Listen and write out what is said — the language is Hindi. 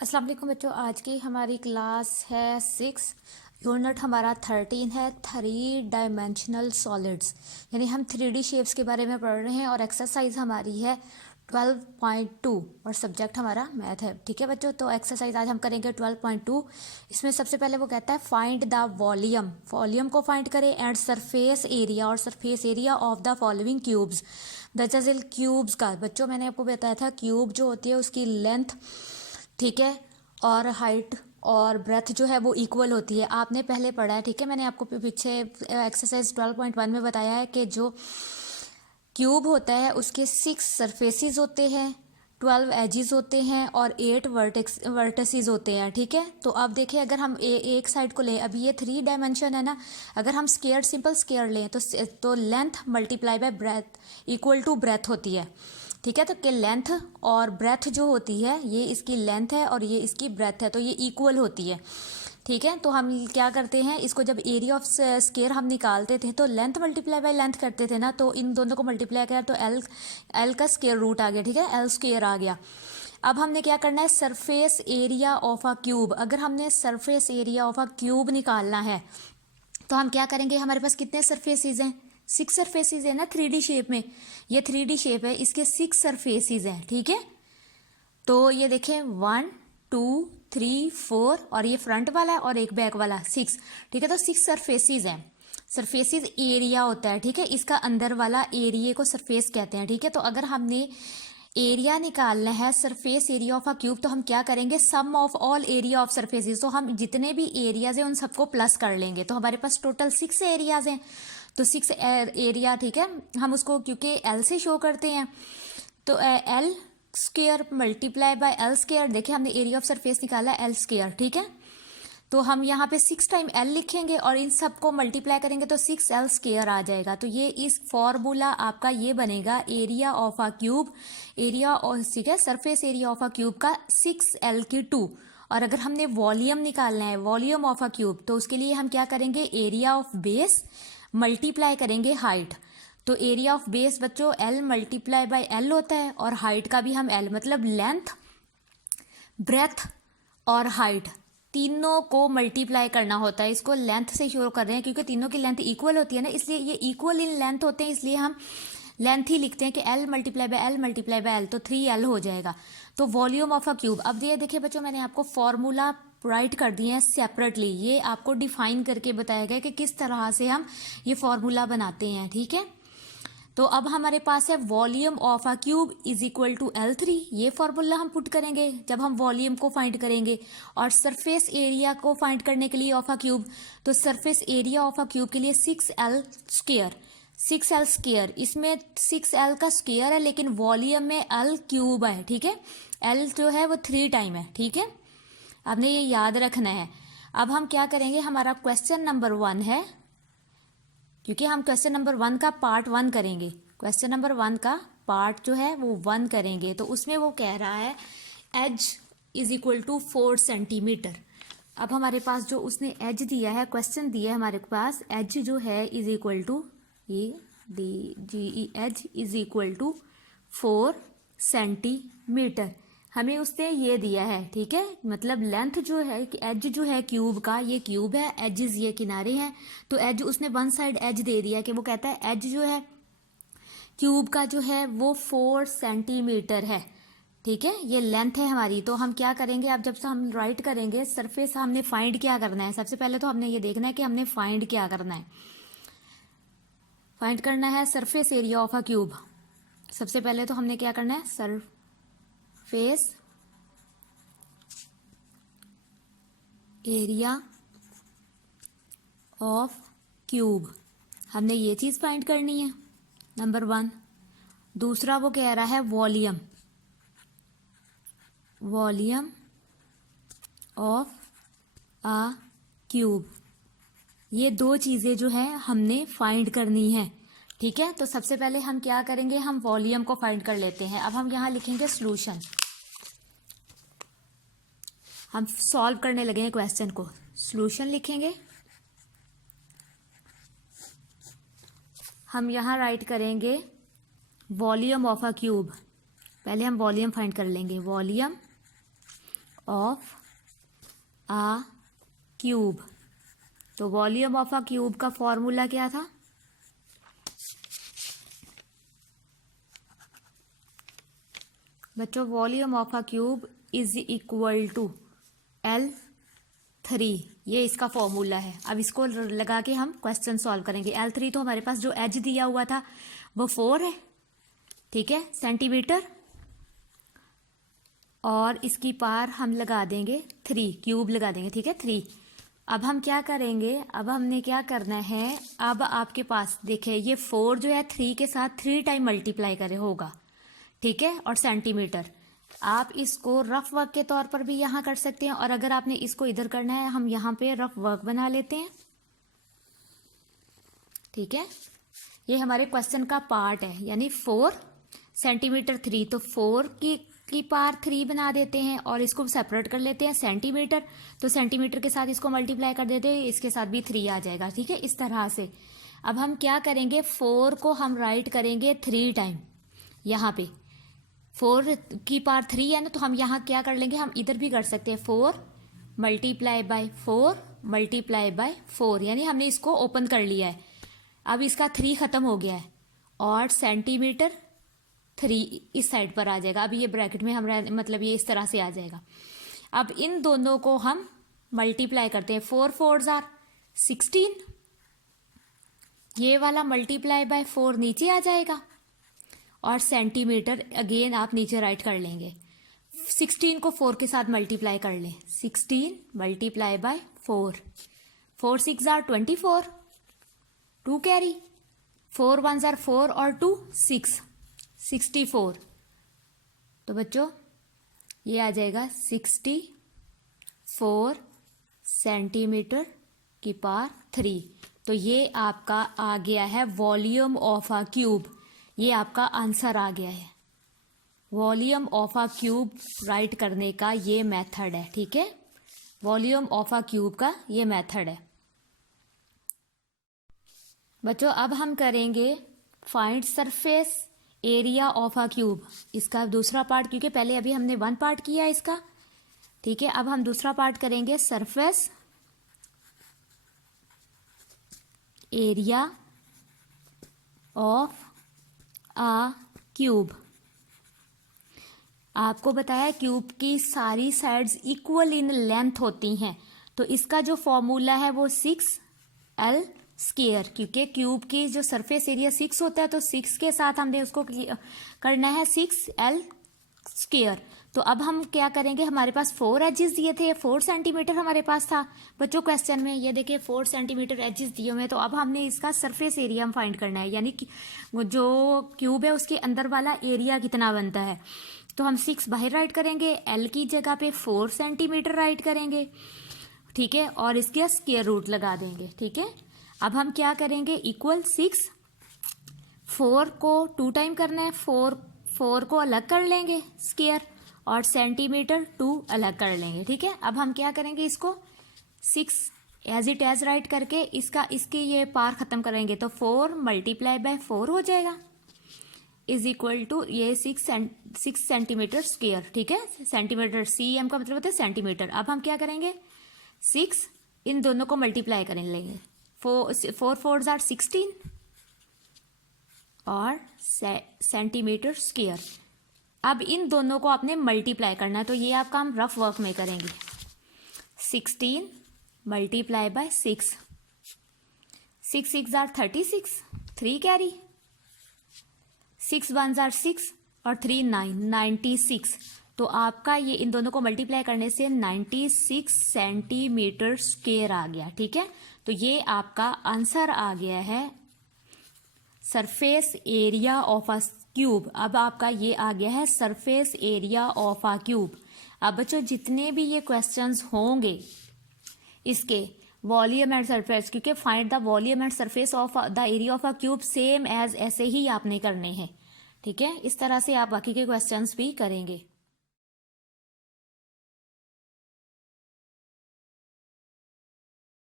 अस्सलाम वालेकुम बच्चों, आज की हमारी क्लास है 6। यूनिट हमारा 13 है, 3 डायमेंशनल सॉलिड्स, यानी हम 3D शेप्स के बारे में पढ़ रहे हैं। और एक्सरसाइज हमारी है 12.2 और सब्जेक्ट हमारा मैथ है। ठीक है बच्चों, तो एक्सरसाइज आज हम करेंगे 12.2। इसमें सबसे पहले वो कहता है फाइंड द वॉल्यूम, वॉल्यूम को फाइंड करें एंड सरफेस एरिया और surface area of the following cubes. दरअसल क्यूब्स का बच्चों मैंने आपको बताया था, क्यूब जो होती है उसकी लेंथ, ठीक है, और हाइट और ब्रेथ जो है वो इक्वल होती है। आपने पहले पढ़ा है, ठीक है, मैंने आपको पीछे एक्सरसाइज 12.1 में बताया है कि जो क्यूब होता है उसके 6 सरफेसेस होते हैं, 12 एजेस होते हैं और 8 वर्टेक्स होते हैं। ठीक है, तो अब देखिए, अगर हम एक साइड को लें, अभी ये 3 डायमेंशन है ना, अगर हम स्क्वायर, सिंपल स्क्वायर लें तो length multiply by breadth equal to breadth होती है। ठीक है, तो कि लेंथ और ब्रेथ जो होती है, ये इसकी लेंथ है और ये इसकी ब्रेथ है, तो ये इक्वल होती है। ठीक है, तो हम क्या करते हैं, इसको जब एरिया ऑफ स्क्वायर हम निकालते थे तो लेंथ मल्टीप्लाई बाय लेंथ करते थे ना, तो इन दोनों को मल्टीप्लाई किया तो एल का स्क्वायर रूट आ गया। ठीक है, एल स्क्वायर आ गया। अब हमने क्या करना है, surface area of a cube. अगर हमने surface area of a cube निकालना है तो हम क्या करेंगे, हमारे पास कितने सरफेसेस हैं, 6 सरफेसेस है ना 3D शेप में। ये 3D शेप है, इसके 6 सरफेसेस हैं। ठीक है, तो ये देखें 1 2 3 4 और ये फ्रंट वाला है और एक बैक वाला 6। ठीक है, तो 6 सरफेसेस हैं। सरफेसेस एरिया होता है, ठीक है, इसका अंदर वाला एरिया को सरफेस कहते हैं। ठीक है, तो अगर हमने एरिया निकालना है surface area of a cube, तो हम क्या करेंगे, sum of all area of surfaces, तो हम जितने भी एरियाज हैं उन सबको प्लस कर लेंगे। तो हमारे पास टोटल 6 एरियाज हैं, तो 6 एरिया, ठीक है, हम उसको क्योंकि एल से शो करते हैं, तो L square multiply by L square. देखिए, हमने एरिया ऑफ सरफेस निकाला एल स्क्वायर। ठीक है, तो हम यहाँ पे 6 टाइम एल लिखेंगे और इन सबको मल्टीप्लाई करेंगे तो 6 एल स्क्वायर आ जाएगा। तो ये इस फॉर्मूला आपका ये बनेगा area of a cube, area और, ठीक है, surface area of a cube का 6L की 2। और अगर हमने वॉल्यूम निकालना है, वॉल्यूम ऑफ अ क्यूब, तो उसके लिए हम क्या करेंगे, एरिया ऑफ बेस मल्टीप्लाई करेंगे हाइट। तो एरिया ऑफ बेस बच्चों एल मल्टीप्लाई बाय एल होता है और हाइट का भी हम एल, मतलब लेंथ, ब्रेथ और हाइट तीनों को मल्टीप्लाई करना होता है। इसको लेंथ से शो कर रहे हैं क्योंकि तीनों की लेंथ इक्वल होती है ना, इसलिए ये इक्वल इन लेंथ होते हैं, इसलिए हम लेंथ ही लिखते हैं कि L multiply by L multiply by L, तो 3L हो जाएगा। तो वॉल्यूम ऑफ अ क्यूब, अब ये देखिए बच्चों, मैंने आपको फॉर्मूला राइट कर दिए हैं सेपरेटली, ये आपको डिफाइन करके बताया गया कि किस तरह से हम ये फॉर्मूला बनाते हैं। ठीक है, तो अब हमारे पास है volume of a cube is equal to L3, ये फॉर्मूला हम पुट करेंगे जब हम वॉल्यूम को फाइंड करेंगे। और सरफेस एरिया को फाइंड करने के लिए ऑफ अ क्यूब, तो surface area of a cube के लिए 6L स्क्वायर, 6L स्क्वायर, इसमें 6L का स्क्वायर है लेकिन वॉल्यूम में L क्यूब है। ठीक है, L जो है वो 3 टाइम है। ठीक है, आपने ये याद रखना है। अब हम क्या करेंगे, हमारा क्वेश्चन नंबर 1 है, क्योंकि हम क्वेश्चन नंबर 1 का पार्ट 1 करेंगे, क्वेश्चन नंबर 1 का पार्ट जो है वो 1 करेंगे, तो उसमें वो कह रहा है edge is equal to 4 centimetre. अब हमारे पास जो उसने एज दिया है, क्वेश्चन दिया है हमारे पास, एज जो है is equal to edge is equal to 4 centimetre, हमें उसने ये दिया है। ठीक है, मतलब लेंथ जो है, एज जो है क्यूब का, ये क्यूब है, एजेस ये किनारे हैं, तो एज उसने वन साइड एज दे दिया कि वो कहता है एज जो है क्यूब का जो है वो 4 सेंटीमीटर है। ठीक है, ये लेंथ है हमारी। तो हम क्या करेंगे, अब जब से हम राइट करेंगे, सरफेस हमने फाइंड क्या करना है, सबसे पहले तो हमने ये देखना है कि हमने फाइंड क्या करना है। फाइंड करना है surface area of a cube. सबसे पहले तो हमने क्या करना है, सरफेस एरिया ऑफ क्यूब, हमने ये चीज फाइंड करनी है, नंबर 1। दूसरा वो कह रहा है volume, volume of a cube, ये दो चीजें जो है हमने फाइंड करनी है। ठीक है, तो सबसे पहले हम क्या करेंगे, हम वॉल्यूम को फाइंड कर लेते हैं। अब हम यहां लिखेंगे सॉल्यूशन, हम सॉल्व करने लगे हैं क्वेश्चन को, सॉल्यूशन लिखेंगे। हम यहां राइट करेंगे वॉल्यूम ऑफ अ क्यूब, पहले हम वॉल्यूम फाइंड कर लेंगे, वॉल्यूम ऑफ आ क्यूब। तो वॉल्यूम ऑफ अ क्यूब का फॉर्मूला क्या था? बच्चों volume of a cube is equal to L3, ये इसका फॉर्मूला है। अब इसको लगा के हम क्वेश्चन सॉल्व करेंगे। L3 तो हमारे पास जो एज दिया हुआ था वो 4 है, ठीक है, सेंटीमीटर, और इसकी पार हम लगा देंगे 3, क्यूब लगा देंगे, ठीक है, 3। अब हम क्या करेंगे, अब हमने क्या करना है, अब आपके पास देखिए ये 4 जो है 3 के साथ 3 टाइम मल्टीप्लाई करे होगा, ठीक है, और सेंटीमीटर। आप इसको रफ वर्क के तौर पर भी यहाँ कर सकते हैं, और अगर आपने इसको इधर करना है हम यहाँ पे रफ वर्क बना लेते हैं, ठीक है। ये हमारे क्वेश्चन का पार्ट है, यानी 4 सेंटीमीटर 3, तो 4 की पार 3 बना देते हैं और इसको सेपरेट कर लेते हैं सेंटीमीटर, तो सेंटीमीटर के साथ इसको मल्टीप्लाई कर देते हैं, इसके साथ भी 3 आ जाएगा, ठीक है, इस तरह से। अब हम क्या करेंगे, 4 को हम राइट करेंगे 3 टाइम, यहाँ पे 4 की पार 3 है ना, तो हम यहाँ क्या कर लेंगे, हम इधर भी कर सकते हैं 4 मल्टीप्लाई बाय 4 मल्टीप्लाई बाय 4, यानी हमने इसको ओपन कर लिया है। अब इसका 3 खत्म हो गया है और सेंटीमीटर 3 इस साइड पर आ जाएगा। अब ये ब्रैकेट में हमारा मतलब ये इस तरह से आ जाएगा। अब इन दोनों को हम मल्टीप्लाई करते हैं, 4 4s आर 16, ये वाला मल्टीप्लाई बाय 4 नीचे आ जाएगा, और सेंटीमीटर अगेन आप नीचे राइट कर लेंगे। 16 को 4 के साथ मल्टीप्लाई कर लें, 16 multiply by 4, 4 6 are 24, 2 carry, 4 1s are 4 और 2 6, 64। तो बच्चों ये आ जाएगा 64 सेंटीमीटर की पार 3। तो ये आपका आ गया है वॉल्यूम ऑफ अ क्यूब, ये आपका आंसर आ गया है। Volume of a cube right करने का ये मेथड है, ठीक है, वॉल्यूम ऑफ अ क्यूब का ये मेथड है। बच्चों अब हम करेंगे find surface area of a cube, इसका दूसरा पार्ट, क्योंकि पहले अभी हमने 1 पार्ट किया इसका, ठीक है। अब हम दूसरा पार्ट करेंगे surface area of a cube. आपको बताया क्यूब की सारी साइड्स इक्वल इन लेंथ होती हैं, तो इसका जो फॉर्मूला है वो 6L स्क्वायर, क्योंकि क्यूब की जो सरफेस एरिया 6 होता है, तो 6 के साथ हमने उसको करना है 6L स्क्वायर। तो अब हम क्या करेंगे, हमारे पास 4 एजेस दिए थे, 4 सेंटीमीटर हमारे पास था बच्चों क्वेश्चन में, ये देखिए 4 सेंटीमीटर एजेस दिए हुए हैं। तो अब हमने इसका सरफेस एरिया हम फाइंड करना है, यानी कि जो क्यूब है उसके अंदर वाला एरिया कितना बनता है। तो हम 6 बाहर राइट करेंगे, L की जगह पे 4 सेंटीमीटर राइट करेंगे, ठीक है, और इसके स्क्वायर रूट लगा देंगे, ठीक है। अब हम क्या करेंगे, इक्वल 6, 4 को 2 टाइम करना है, 4 को अलग कर लेंगे स्क्वायर, और सेंटीमीटर 2 अलग कर लेंगे, ठीक है। अब हम क्या करेंगे, इसको 6 एज इट एज राइट करके इसके ये पार खत्म करेंगे, तो 4 मल्टीप्लाई बाय 4 हो जाएगा, इज इक्वल टू ये 6 सेंटीमीटर स्क्वायर, ठीक है। सेंटीमीटर CM का मतलब होता है सेंटीमीटर। अब हम क्या करेंगे, 6 इन दोनों को मल्टीप्लाई कर लेंगे, 4 4s आर 16 और सेंटीमीटर स्क्वायर। अब इन दोनों को आपने मल्टीप्लाई करना है, तो ये आपका हम रफ वर्क में करेंगे, 16 multiply by 6, 6 6 are 36, 3 carry, 6 1s are 6 और 3 9, 96। तो आपका ये इन दोनों को मल्टीप्लाई करने से 96 सेंटीमीटर स्क्वायर आ गया, ठीक है। तो ये आपका आंसर आ गया है surface area of a cube. अब आपका ये आ गया है surface area of a cube. अब बच्चों जितने भी ये क्वेश्चंस होंगे इसके वॉल्यूम एंड सरफेस, क्योंकि find the volume and surface of the area of a cube same edge ऐसे ही आपने करने हैं, ठीक है। इस तरह से आप बाकी के क्वेश्चंस भी करेंगे।